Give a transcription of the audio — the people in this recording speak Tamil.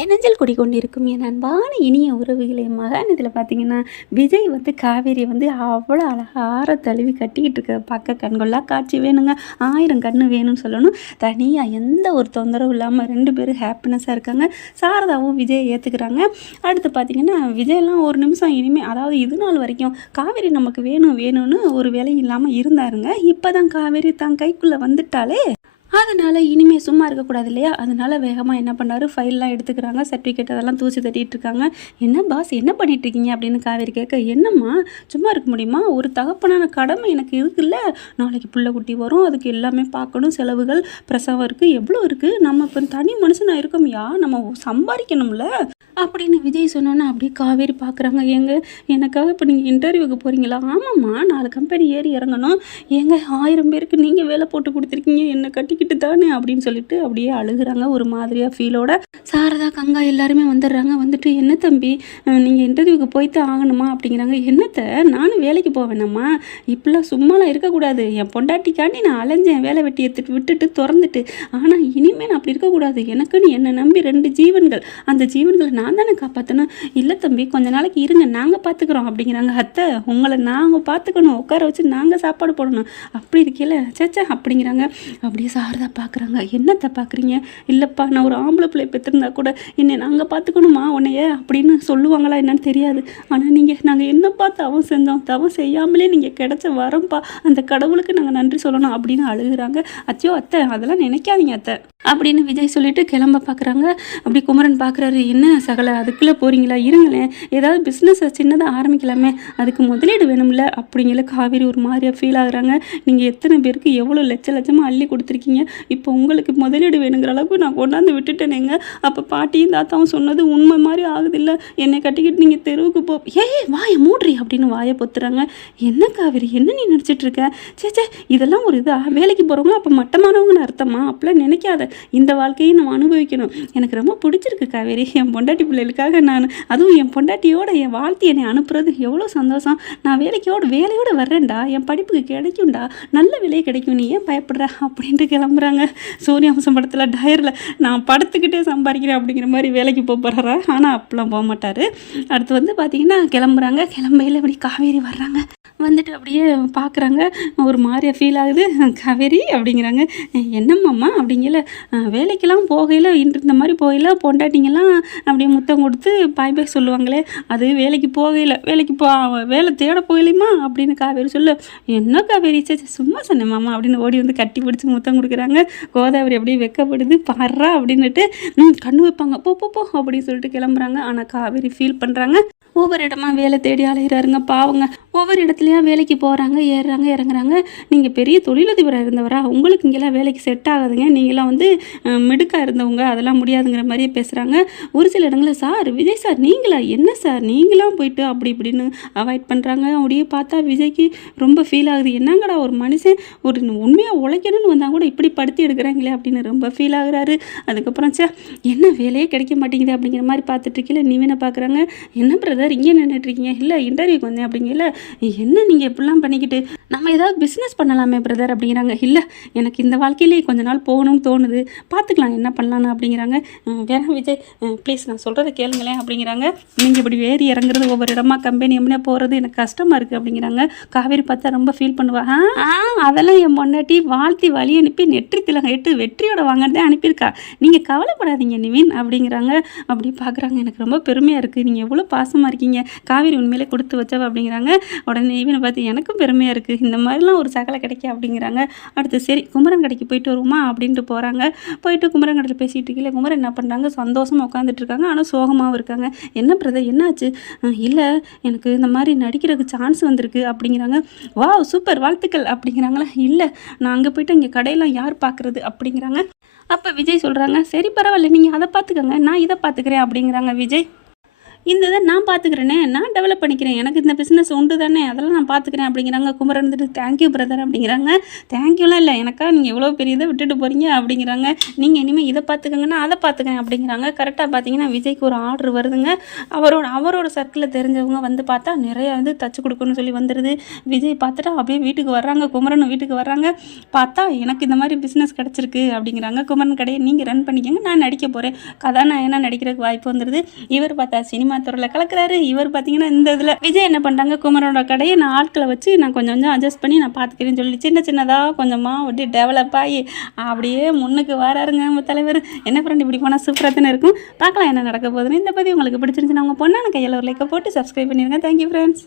என் நெஞ்சில் குடிக்கொண்டிருக்கும் என் அன்பான இனிய உறவுகளே மகன். இதில் பார்த்தீங்கன்னா விஜய் காவேரி அவ்வளோ அழகாக ஆற தழுவி கட்டிக்கிட்டு இருக்க பார்க்க கண்கொள்ளா காட்சி வேணுங்க. 1000 கண்ணு வேணும்னு சொல்லணும். தனியாக எந்த ஒரு தொந்தரவும் இல்லாமல் 2 பேரும் ஹாப்பினஸாக இருக்காங்க. சாரதாவும் விஜயை ஏற்றுக்கிறாங்க. அடுத்து பார்த்தீங்கன்னா விஜயெல்லாம் ஒரு நிமிஷம் இனிமேல், அதாவது இது நாள் வரைக்கும் காவேரி நமக்கு வேணும் வேணும்னு ஒரு வேலையும் இல்லாமல் இருந்தாருங்க. இப்போ தான் காவேரி தான் கைக்குள்ளே வந்துட்டாலே, அதனால் இனிமேல் சும்மா இருக்கக்கூடாது இல்லையா? அதனால் வேகமாக என்ன பண்ணார், ஃபைல்லாம் எடுத்துக்கிறாங்க, சர்டிஃபிகேட் அதெல்லாம் தூசி தட்டிகிட்டு இருக்காங்க. என்ன பாஸ் என்ன பண்ணிகிட்ருக்கீங்க அப்படின்னு காவேரி கேட்க, என்னம்மா சும்மா இருக்க முடியுமா? ஒரு தகப்பனான கடமை எனக்கு இருக்குல்ல. நாளைக்கு பிள்ளை குட்டி வரும், அதுக்கு எல்லாமே பார்க்கணும், செலவுகள், பிரசவம் இருக்குது, எவ்வளோ இருக்குது. நம்ம இப்போ தனி மனுஷனாக இருக்கோம்யா, நம்ம சம்பாதிக்கணும்ல அப்படின்னு விஜய் சொன்னோன்னா அப்படியே காவேரி பார்க்குறாங்க. எனக்காக இப்போ நீங்கள் இன்டர்வியூக்கு போகிறீங்களா? ஆமாம்மா, 4 கம்பெனி ஏறி இறங்கணும். 1000 பேருக்கு நீங்கள் வேலை போட்டு கொடுத்துருக்கீங்க, என்னை கட்டிக்கிட்டு தானே அப்படின்னு சொல்லிட்டு அப்படியே அழுகுறாங்க ஒரு மாதிரியாக ஃபீலோட. சாரதா, கங்கா எல்லாருமே வந்துடுறாங்க. வந்துட்டு, என்ன தம்பி நீங்கள் இன்டர்வியூக்கு போய்த்தான் ஆகணுமா அப்படிங்கிறாங்க. என்னத்தை, நானும் வேலைக்கு போவேனாம்மா, இப்படிலாம் சும்மாலாம் இருக்கக்கூடாது. என் பொண்டாட்டிக்காண்டி நான் அலைஞ்சேன், வேலை வெட்டி எடுத்துட்டு விட்டுட்டு திறந்துட்டு. ஆனால் இனிமேல் நான் அப்படி இருக்கக்கூடாது. எனக்குன்னு என்னை நம்பி 2 ஜீவன்கள், அந்த ஜீவன்களை நான் தானே காப்பாற்றணும். இல்லை தம்பி, கொஞ்ச நாளைக்கு இருங்க, நாங்கள் பார்த்துக்குறோம் அப்படிங்கிறாங்க. அத்தை, உங்களை நாங்கள் பார்த்துக்கணும், உட்கார வச்சு நாங்கள் சாப்பாடு போடணும், அப்படி இருக்கல சேச்சா அப்படிங்கிறாங்க. அப்படியே சாரதா பார்க்குறாங்க. என்னத்தை பார்க்குறீங்க? இல்லைப்பா, நான் ஒரு ஆம்பளை பிள்ளை பெற்றிருந்தா கூட என்னை நாங்கள் பார்த்துக்கணுமா உன்னைய அப்படின்னு சொல்லுவாங்களா என்னன்னு தெரியாது. ஆனால் நாங்கள் என்னப்பா தவம் செஞ்சோம், தவம் செய்யாமலே நீங்கள் கிடைச்ச வரம்பா, அந்த கடவுளுக்கு நாங்கள் நன்றி சொல்லணும் அப்படின்னு அழுகுறாங்க. அச்சோ அத்தை, அதெல்லாம் நினைக்காதீங்க அத்தை அப்படின்னு விஜய் சொல்லிட்டு கிளம்ப பார்க்குறாங்க. அப்படி குமரன் பார்க்குறாரு. என்ன சகல, அதுக்குள்ளே போகிறீங்களா? இருங்களேன், ஏதாவது பிஸ்னஸ் சின்னதாக ஆரம்பிக்கலாமே, அதுக்கு முதலீடு வேணும்ல அப்படிங்கிற காவேரி ஒரு மாதிரியாக ஃபீல் ஆகுறாங்க. நீங்கள் எத்தனை பேருக்கு எவ்வளோ லட்சமாக அள்ளி கொடுத்துருக்கீங்க, இப்போ உங்களுக்கு முதலீடு வேணுங்கிற அளவுக்கு நான் கொண்டாந்து விட்டுட்டேனேங்க. அப்போ பாட்டியும் தாத்தாவும் சொன்னது உண்மை மாதிரி ஆகுதில்ல, என்னை கட்டிக்கிட்டு நீங்கள் தெருவுக்கு போ. வாயை மூட்ரி அப்படின்னு வாயை பொத்துறாங்க. என்ன காவேரி, என்ன நீ நினச்சிட்டு இருக்க? சேச்சே, இதெல்லாம் ஒரு வேலைக்கு போகிறவங்க அப்போ மட்டமானவங்கன்னு அர்த்தமா? அப்படிலாம் நினைக்காத. இந்த வாழ்க்கையை நம்ம அனுபவிக்கணும். எனக்கு ரொம்ப பிடிச்சிருக்கு காவேரி, என் பொண்டாட்டி பிள்ளைகளுக்காக நான், அதுவும் என் பொண்டாட்டியோட என் வாழ்த்தி என்னை அனுப்புறது எவ்வளோ சந்தோஷம். நான் வேலையோடு வர்றேன்டா, என் படிப்புக்கு கிடைக்கும்டா, நல்ல விலையை கிடைக்கும், நீ ஏன் பயப்படுற அப்படின்ட்டு கிளம்புறாங்க. சூரியவம்சம் படத்தில் டயரில் நான் படுத்துக்கிட்டே சம்பாதிக்கிறேன் அப்படிங்கிற மாதிரி வேலைக்கு போகிறாரா? ஆனால் அப்பெல்லாம் போக மாட்டார். அடுத்து பார்த்தீங்கன்னா கிளம்புறாங்க. கிளம்பையில் இப்படி காவேரி வர்றாங்க. வந்துட்டு அப்படியே பார்க்குறாங்க. ஒரு மாதிரியாக ஃபீல் ஆகுது. காவேரி அப்படிங்கிறாங்க. என்னம்மாம்மா அப்படிங்கல, வேலைக்கெல்லாம் போகையில் இந்த மாதிரி போகையில் பொண்டாட்டிங்கெல்லாம் அப்படியே முத்தம் கொடுத்து பாய் பாய் சொல்லுவாங்களே, அது வேலைக்கு போகையில், வேலை தேட போகலையுமா அப்படின்னு காவேரி சொல்லு. என்ன காவேரி, சே சும்மா சொன்னேம்மாம்மா அப்படின்னு ஓடி கட்டி பிடிச்சி முத்தம் கொடுக்குறாங்க. கோதாவரி அப்படியே வெக்கப்படுது. பாடுறா அப்படின்னுட்டு கண்ணு வைப்பாங்க. போ அப்படின்னு சொல்லிட்டு கிளம்புறாங்க. ஆனால் காவேரி ஃபீல் பண்ணுறாங்க. ஒவ்வொரு இடமா வேலை தேடி அலைகிறாருங்க பாவங்க. ஒவ்வொரு இடத்துலையா வேலைக்கு போகிறாங்க, ஏறுறாங்க, இறங்குறாங்க. நீங்கள் பெரிய தொழிலதிபராக இருந்தவரா? உங்களுக்கு இங்கெல்லாம் வேலைக்கு செட் ஆகாதுங்க, நீங்களாம் மிடுக்காக இருந்தவங்க, அதெல்லாம் முடியாதுங்கிற மாதிரியே பேசுகிறாங்க. ஒரு சில இடங்களில், சார் விஜய் சார் நீங்களா, என்ன சார் நீங்களாம் போயிட்டு அப்படி இப்படின்னு அவாய்ட் பண்ணுறாங்க. அப்படியே பார்த்தா விஜய்க்கு ரொம்ப ஃபீல் ஆகுது. என்னங்கடா ஒரு மனுஷன் ஒரு உண்மையாக உழைக்கணும்னு வந்தால் கூட இப்படி படுத்தி எடுக்கிறாங்களே அப்படின்னு ரொம்ப ஃபீல் ஆகுறாரு. அதுக்கப்புறம் என்ன வேலையே கிடைக்க மாட்டேங்குது அப்படிங்கிற மாதிரி பார்த்துட்டு இருக்கீங்கள. நிவினை பார்க்குறாங்க. என்ன பிரதர் இங்கே நின்றுட்டுருக்கீங்க? இல்லை இன்டர்வியூக்கு வந்தேன் அப்படிங்கல. என்ன நீங்கள் எப்படிலாம் பண்ணிக்கிட்டு, நம்ம ஏதாவது பிஸ்னஸ் பண்ணலாமே பிரதர் அப்படிங்கிறாங்க. இல்லை, எனக்கு இந்த வாழ்க்கையிலேயே கொஞ்ச நாள் போகணும்னு தோணுது, பார்த்துக்கலாம் என்ன பண்ணலான்னு அப்படிங்கிறாங்க. வேணாம் விஜய் ப்ளீஸ், நான் சொல்கிறத கேளுங்களேன் அப்படிங்கிறாங்க. நீங்கள் இப்படி வேறி இறங்குறது, ஒவ்வொரு இடமா கம்பெனி எம்னே போகிறது எனக்கு கஷ்டமாக இருக்குது அப்படிங்கிறாங்க. காவேரி பார்த்தா ரொம்ப ஃபீல் பண்ணுவா. அதெல்லாம் என் பொண்டாட்டி வாழ்த்தி வழி அனுப்பி நெற்றி திலகம் எட்டு வெற்றியோட வாங்கினதே அனுப்பியிருக்கா, நீங்கள் கவலைப்படாதீங்க நிவின் அப்படிங்கிறாங்க. அப்படி பார்க்குறாங்க. எனக்கு ரொம்ப பெருமையாக இருக்குது, நீங்கள் எவ்வளோ பாசமாக இருக்கீங்க, காவேரி உண்மையிலே கொடுத்து வச்சவ அப்படிங்கிறாங்க. உடனே இவனை பார்த்து எனக்கும் பெருமையாக இருக்குது, இந்த மாதிரிலாம் ஒரு சகலை கிடைக்க அப்படிங்கிறாங்க. அடுத்து சரி குமரன் கடைக்கு போயிட்டு வருமா அப்படின்ட்டு போகிறாங்க. போயிட்டு குமரன் கடையில் பேசிகிட்டு இருக்கல, குமரன் என்ன பண்ணுறாங்க, சந்தோஷமாக உட்காந்துட்டு இருக்காங்க. ஆனால் சோகமாகவும் இருக்காங்க. என்ன பிரதர் என்னாச்சு? இல்லை, எனக்கு இந்த மாதிரி நடிக்கிறதுக்கு சான்ஸ் வந்திருக்கு அப்படிங்கிறாங்க. வாவ் சூப்பர், வாழ்த்துக்கள் அப்படிங்கிறாங்களா. இல்லை, நான் அங்கே போயிட்டு இங்கே கடையெல்லாம் யார் பார்க்குறது அப்படிங்கிறாங்க. அப்போ விஜய் சொல்கிறாங்க, சரி பரவாயில்ல, நீங்கள் அதை பார்த்துக்கோங்க, நான் இதை பார்த்துக்கிறேன் அப்படிங்கிறாங்க விஜய். இந்த இதை நான் பார்த்துக்கிறேனே, நான் டெவலப் பண்ணிக்கிறேன், எனக்கு இந்த பிஸ்னஸ் உண்டு தானே, அதெல்லாம் நான் பார்த்துக்கிறேன் அப்படிங்கிறாங்க. குமரன் வந்துட்டு தேங்க்யூ பிரதர் அப்படிங்கிறாங்க. தேங்க்யூலாம் இல்லை, எனக்கா நீங்கள் எவ்வளோ பெரிய இதை விட்டுட்டு போகிறீங்க அப்படிங்கிறாங்க. நீங்கள் இனிமேல் இதை பார்த்துக்கங்கன்னா அதை பார்த்துக்கேன் அப்படிங்கிறாங்க. கரெக்டாக பார்த்தீங்கன்னா விஜய்க்கு ஒரு ஆர்டர் வருதுங்க. அவரோட சர்க்கிளில் தெரிஞ்சவங்க வந்து பார்த்தா நிறைய வந்து தச்சு கொடுக்கணும்னு சொல்லி வந்துடுது. விஜய் பார்த்துட்டு அப்படியே வீட்டுக்கு வர்றாங்க, குமரன் வீட்டுக்கு வர்றாங்க. பார்த்தா எனக்கு இந்த மாதிரி பிஸ்னஸ் கிடச்சிருக்கு அப்படிங்கிறாங்க. குமரன் கடையை நீங்கள் ரன் பண்ணிக்கங்க, நான் நடிக்க போகிறேன், கதாநாயகனா நடிக்கிறதுக்கு வாய்ப்பு வந்துடுது. இவர் பார்த்தா சினிமா துறையில் கலக்கிறாரு. இவர் பார்த்தீங்கன்னா இந்த இதில் விஜய் என்ன பண்ணுறாங்க, குமரனோட கடையை நான் ஆட்களை வச்சு நான் கொஞ்சம் கொஞ்சம் அட்ஜஸ்ட் பண்ணி நான் பார்த்துக்கிறேன்னு சொல்லி சின்னதாக கொஞ்சமாக அப்படியே டெவலப் ஆகி அப்படியே முன்னுக்கு வராருங்க நம்ம தலைவர். என்ன ஃப்ரெண்ட் இப்படி போனால் சூப்பராக தானே இருக்கும். பார்க்கலாம் என்ன நடக்க போகுதுன்னு. இந்த பதிவு உங்களுக்கு பிடிச்சிருந்துச்சுன்னா உங்கள் பொண்ணான கையில் ஒரு லைக்கை போட்டு சப்ஸ்கிரைப் பண்ணிடுங்க. Thank you friends.